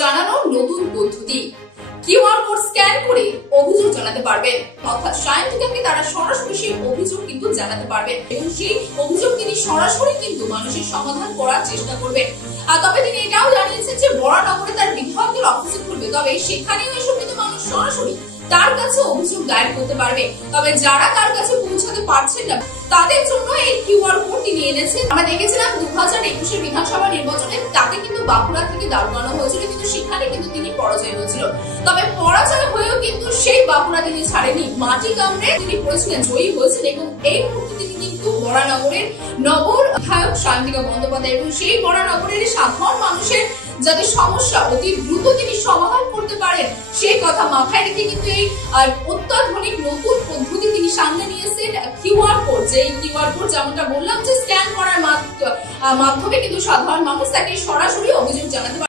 জানানোর নতুন পদ্ধতি। কিউআর কোড স্ক্যান করে অভিযোগ জানাতে পারবেন, অর্থাৎ সায়ন্তিকাকে তারা সরাসরি সেই অভিযোগ কিন্তু জানাতে পারবেন এবং সেই অভিযোগ তিনি সরাসরি কিন্তু মানুষের সমাধান করার চেষ্টা করবেন। তবে তিনি এটাও জানিয়েছেন যে বরানগরে তার বিভাগের অফিসে খুলবে, তবে সেখানেও এসব কিন্তু মানুষ সরাসরি তার কাছে অভিযোগ দায়ের করতে পারবে। তবে যারা তার কাছে পৌঁছাতে পারছেন না তাদের জন্য এই কিউআর কোড তিনি এনেছেন। আমরা দেখেছিলাম 2021 বিধানসভা নির্বাচনে তাকে কিন্তু বাঁকুড়া থেকে দাঁড়ানো হয়েছিল, কিন্তু সেখানে কিন্তু তিনি পরাজয় হয়েছিল। তবে পরাজয় হয়েও কিন্তু সেই বাঁকুড়া তিনি ছাড়েনি, মাটি কামড়ে তিনি পড়েছিলেন, জয়ী হয়েছেন এবং এই মুহূর্তে তিনি কিন্তু বরানগরের নগর বিধায়ক সায়ন্তিকা বন্দ্যোপাধ্যায় এবং সেই বরানগরের সাধারণ মানুষের যাতে সমস্যা অতি দ্রুত তিনি সমাধান করতে পারেন সেই কথা মাথায় রেখে কিন্তু এই অত্যাধুনিক নতুন পদ্ধতি তিনি সামনে নিয়েছেন, কিউআর কোড। যে কিউআর কোড যেমনটা বললাম যে স্ক্যান করার মাধ্যমে কিন্তু সাধারণ মানুষ তাকে সরাসরি অভিযোগ জানাতে পারে।